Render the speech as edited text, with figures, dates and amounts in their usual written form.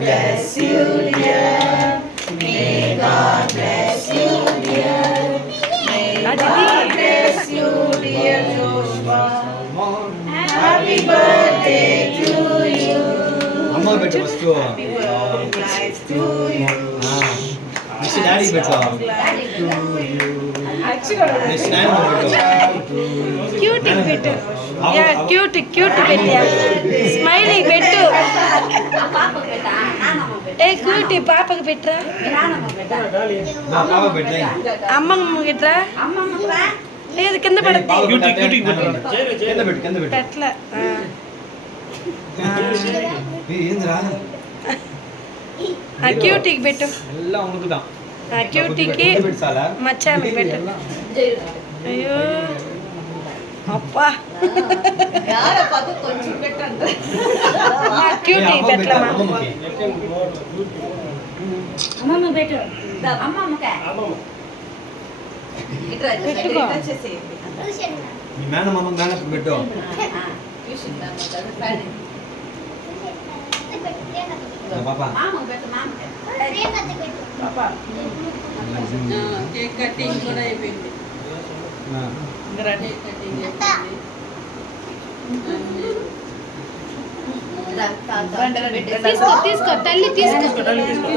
bless you, dear. May God bless you, dear. May God bless you, dear Joshua. Happy birthday to you. Amma betu first. Happy birthday to you. Miss Daddy betu. Miss Nana betu. Cute betu. Yeah, cute betu. Smiling betu. Hey, cute papa betra. Papa betu. Amma betra. లేదు కింద పడుతుంది కింద పెట్టు పెట్ల ఏంద్రా క్యూటీకి పెట్టు ಎಲ್ಲ ಉಣುಕುದಾ క్యూటీకి మచ్చామి పెట్టు అయ్యో అప్పా క్యూటీ పెట్టలమ్మా అమ్మమ్మ పెట్టు అమ్మమ్మకే పెట్టుకో మీ మేనమామ మేనప్ప పెట్టు పాపా కేక్ కటింగ్ కూడా అయిపోయింది. తీసుకో తీసుకో తల్లి తీసుకో